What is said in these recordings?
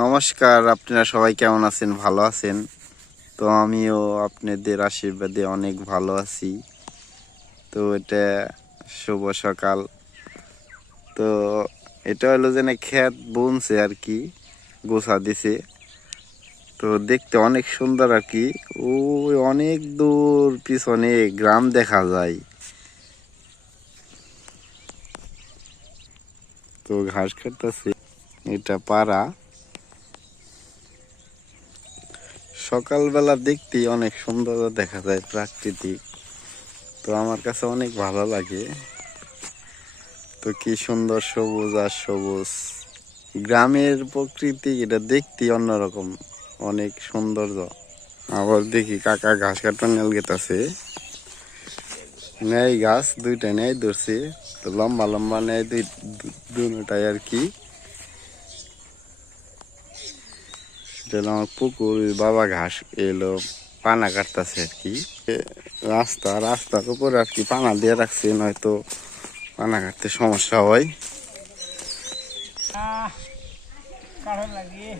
নমস্কার, আপনারা সবাই কেমন আছেন? ভালো আছেন? তো আমিও আপনাদের আশীর্বাদে অনেক ভালো আছি। তো এটা শুভ সকাল। তো এটা হলো যে না ক্ষেত বুনছে আর কি, গোছা দিছে। তো দেখতে অনেক সুন্দর আর কি। ওই অনেক দূর পিছনে গ্রাম দেখা যায়। তো ঘাস কাটতেছে, এটা পাড়া। সকালবেলা দেখতে অনেক সুন্দর দেখা যায় প্রাকৃতিক। তো আমার কাছে অনেক ভালো লাগে। তো কি সুন্দর সবুজ আর সবুজ। গ্রামের প্রকৃতি এটা দেখতে অন্যরকম, অনেক সৌন্দর্য। আবার দেখি কাকা ঘাস কাটা নেল গেতাছে। নেই গাছ, দুইটা নেই ধরছে। তো লম্বা লম্বা নেই দুই দুটাই আর কি। এটা আমার পুকুর বাবা ঘাস এলো, পানা কাটতেছে আর কি। রাস্তা, রাস্তার উপরে আর কি পানা দিয়ে রাখছে, নয়তো পানা কাটতে সমস্যা হয়। লাগে।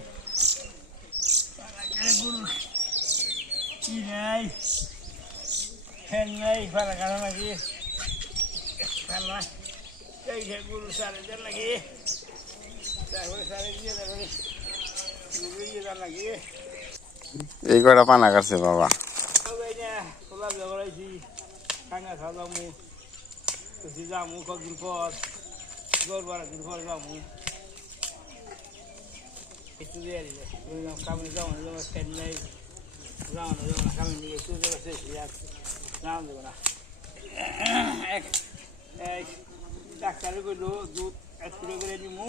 এই কটা পানা কাটছে বাবা? যাব যাব কদিন পর গরু বারো দিন পর যাব একটু দিয়ে দিলে কামে যাব না ফ্যান নেই যাব না যাব না কামে নিয়ে একটু দেবে শেষ যাও দেবো না এক, ডাক্তারে কইলো, দুধ এক কিলো করে নিমু।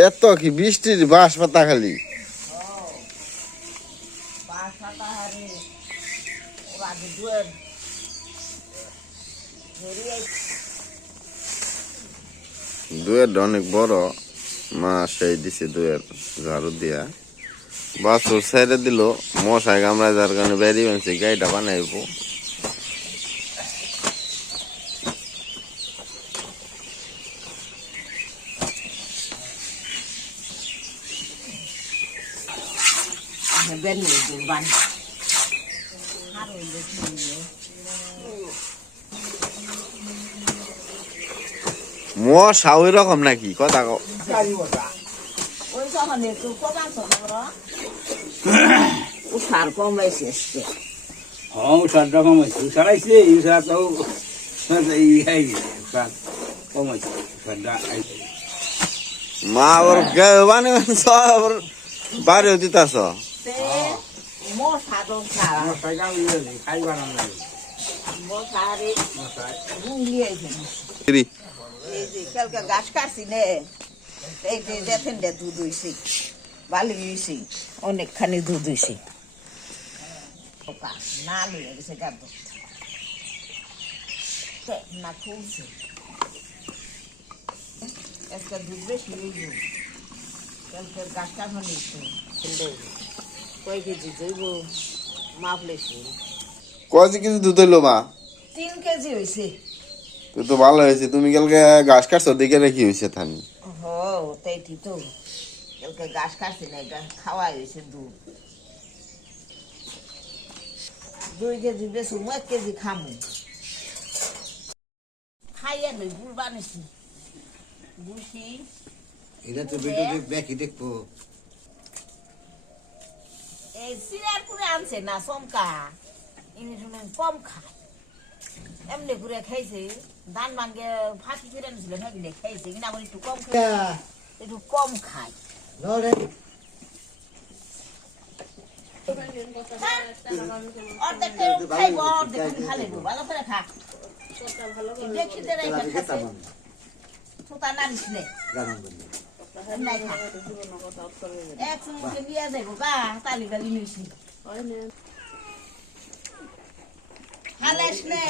এত কি বৃষ্টির বাঁশ পাতা খালি দুয়ের অনেক বড়, মা সেই দিছে দুয়ের ঝাড়ু দিয়া। বাছুর ছেড়ে দিল, মশাই কামড়ায় যার কারণে বেরিয়ে বানছে গাড়িটা বানাইব। bên người dùng văn মশা ওই রকম নাকি? কথা সার কমাইছে আজকে। হ্যাঁ সাত রকম আছে সারাইছে এই সাত এই এই সাত কমাইছে সাতটা মা ওর বানি সব বাড়িও দিতাছ। মশা এই যে কালকে গাছ কাটছি নে এই যে দেখেন দে দুধ হইছে হইছে অনেকখানি দুধ হইছে। না লইয়া গেছে গাদ না খুলছে। একটা দুধ বেশি হইল। গাছ কাটানো নিচ্ছে কয় কেজি জৈব? মাপলেছি কজি কিছু দুধ হইল মা? তিন কেজি হয়েছে তো তো ভালো হয়েছে। তুমি কালকে ঘাস কাটছো দেখে রেখি হয়েছে থানি। হ তাই ঠিক তো। কালকে গাছ কাটছি না এটা খাওয়া হয়েছে দুধ। দুই কেজি বেশি এক কেজি খামু। খাইয়ে নই গুড় বানিয়েছি বুঝি এটা তো ভিডিও দেখবে কি দেখব। এই সিরিয়ার করে আনছে না চমকা। ইনি শুনে কম খায়। এমনি করে খাইছে। ধান ভাঙ্গে ফাঁকি করে আনছিল নাকি খাইছে কিনা আবার একটু কম খাই। একটু কম খায় নলে অর্ধেক কেউ খাইবো অর্ধেক আমি খালি দেবো ভালো করে খা। দেখছি তো রেখে আমি খেতাম খাচ্ছে আমি সুতা নানিস নে জানান বন্ধু নাই খা। এক চুমুকে নিয়ে যাব গা তালি গালি নিসি খালেস নে।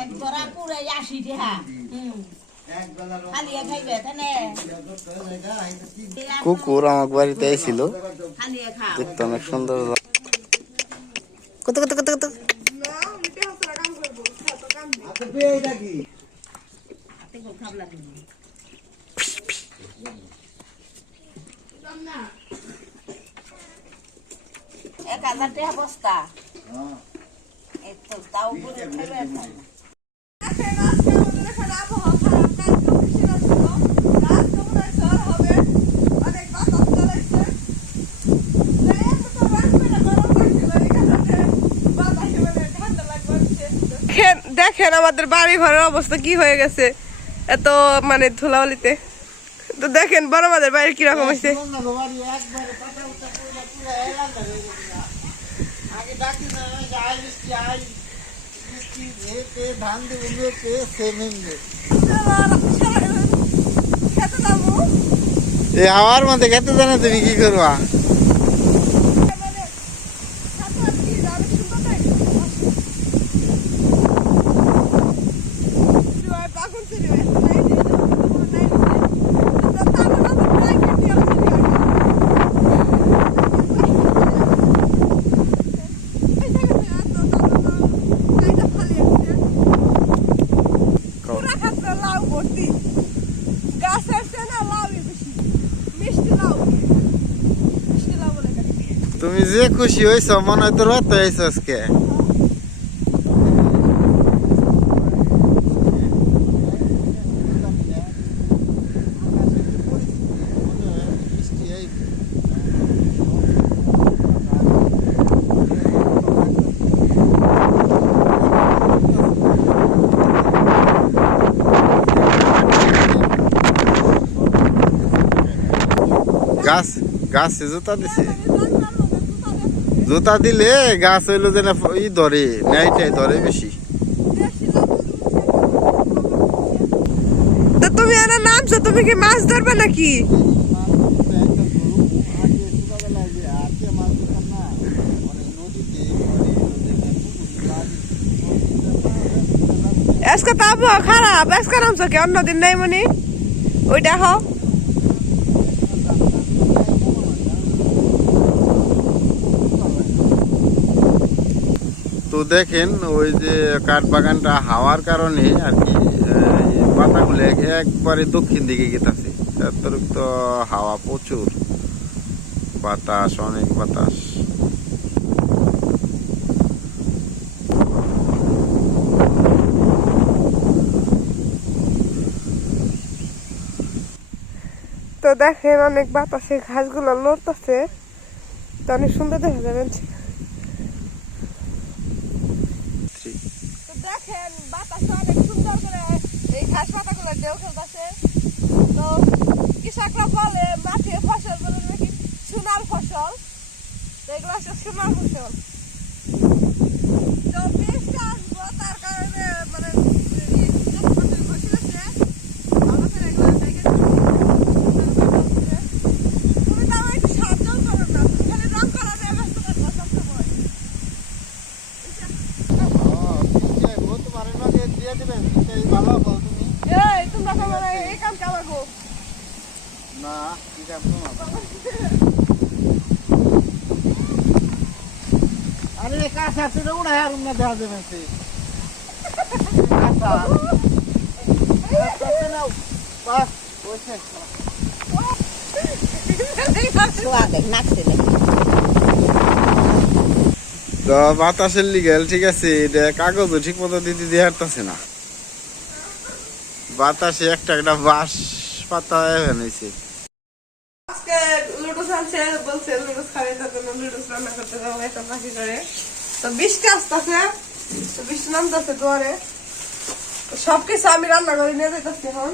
এক আসি দেহা কুকুর আমার বাড়িতে এসেছিল দেখতে অনেক সুন্দর। কত কত কত কত? এক হাজার টাকা বস্তা। তো তাও করে খাইবে দেখেন দেখেন আমাদের বাড়ি ঘরের অবস্থা কি হয়ে গেছে। এত মানে ধুলাবালিতে। তো দেখেন বড় আমাদের বাড়ি কীরকম হয়েছে। হাওয়ার মধ্যে খেতে জানে তুমি কি করবা? যে খুশি হয়েছ মনে হয় তোর অত হয়েছ আজকে। গাছ গাছে জুতা দিছে। জুতা দিলে গাছ হইল যে ই ধরে, নাইটাই ধরে বেশি। তুমি এর নামছো, তুমি কি মাছ ধরবে নাকি? আজকে তো আবহাওয়া খারাপ আজকে নামছো কি? অন্যদিন নাই মনি। ওইটা হ তো দেখেন, ওই যে কাঠ বাগানটা হাওয়ার কারণে আর কি পাতাগুলো একবারে দক্ষিণ দিকে গেতাছে। অতিরিক্ত হাওয়া প্রচুর। বাতাস, অনেক বাতাস। তো দেখেন, অনেক বাতাসে ঘাসগুলো লড়তেছে। তো অনেক সুন্দর দেখা যাবে তো দেখেন বাতাসে অনেক সুন্দর করে এই ঘাস পাতাগুলো ঢেউ খেলতেছে তো কৃষকরা বলে মাঠে ফসল বলে নাকি সোনার ফসল তো এগুলো হচ্ছে সোনার ফসল তো বৃষ্টি আসব তার কারণে মানে এই যত ফসল ঘষে গেছে, ভালো করে এগুলো দেখে তুমি তো আমাকে একটু সাহায্যও করো না তুমি খালি রং করা দিয়ে ব্যস্ত থাকো সবসময় এই তোমরা তো মানে এই কাম কামা গো না বাতাসের লিগেল ঠিক আছে, এটা কাগজও ঠিক মতো দিতে দিয়ে হাঁটতেছে না। বাতাসে একটা একটা বাস পাতা হয়েছে আজকে লুডুস বলছে লুডুস খাবে জন্য লুডুস রান্না করতে যাব একটা পাখি করে তো বৃষ্টি আসতেছে তো বৃষ্টি নামতেছে দুয়ারে। সবকে আমি রান্না করে নিয়ে যেতেছি এখন।